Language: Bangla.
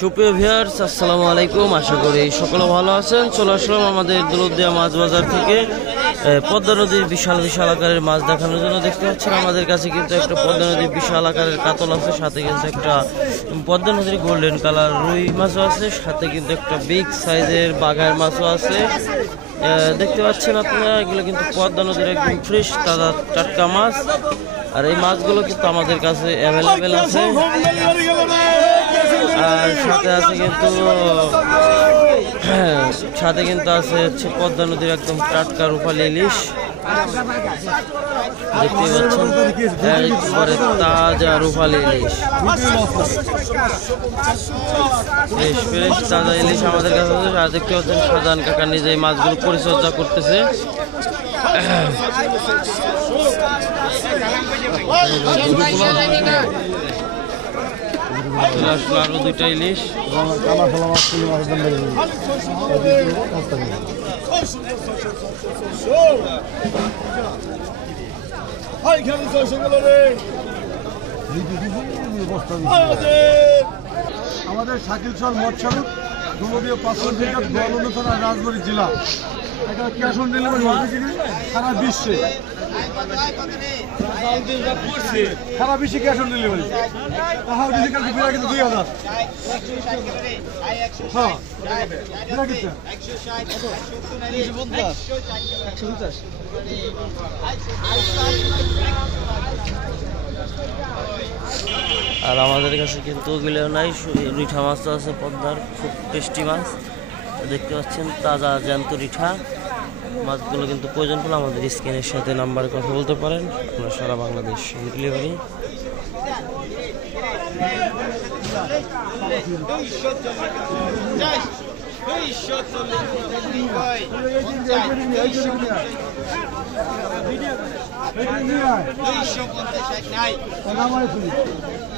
সুপ্রিয় ভিউয়ার্স, আসসালামু আলাইকুম। আশা করি সকলে ভালো আছেন। চলে আসলাম আমাদের দৌলতদিয়া মাছ বাজার থেকে পদ্মা নদীর বিশাল বিশাল আকারের মাছ দেখানোর জন্য। দেখতে পাচ্ছেন আমাদের কাছে কিন্তু একটা পদ্মা নদীর বিশাল আকারের কাতল আছে, সাথে কিন্তু একটা পদ্মা নদীর গোল্ডেন কালার রুই মাছও আছে, সাথে কিন্তু একটা বিগ সাইজের বাঘার মাছও আছে। দেখতে পাচ্ছেন আপনারা, এগুলো কিন্তু পদ্মা নদীর একদম ফ্রেশ তাজা টাটকা মাছ। আর এই মাছগুলো কিন্তু আমাদের কাছে অ্যাভেলেবেল আছে। আর সাথে কিন্তু আছে হচ্ছে পদ্মা নদীর একদম টাটকা রূপালী ইলিশ। দেখতে পাচ্ছেন একবারে তাজা রূপালী ইলিশ, ফ্রেশ ফ্রেশ তাজা ইলিশ আমাদের কাছে আছে। আর দেখতে পাচ্ছেন শাহজাহান কাকা নিজে এই মাছগুলো পরিচর্যা করতেছে। আরো দুইটা ইলিশ, আমাদের শাকিল চর মৎস্যরূপ দৌলতদিয়া 500 মিটার দৌলতদিয়া থানা রাজবাড়ী জেলা। এটা ক্যাশ অন ডেলিভারি সারা বিশ্বে, সারা বিশ্বে ক্যাশ অন ডেলিভারি। তাহাও ডিজিটাল বিরা কিন্তু 2000। হ্যাঁ বিরা কিন্তু 150 আর আমাদের কাছে কিন্তু ওগুলো নাই। রিঠা মাছ আছে, পদ্মার খুব টেস্টি মাছ। দেখতে পাচ্ছেন তাজা জ্যান্ত রিঠা মাছগুলো। কিন্তু প্রয়োজন হলে আমাদের স্ক্রিনের সাথে নাম্বারে কথা বলতে পারেন, আমরা সারা বাংলাদেশ ডেলিভারি।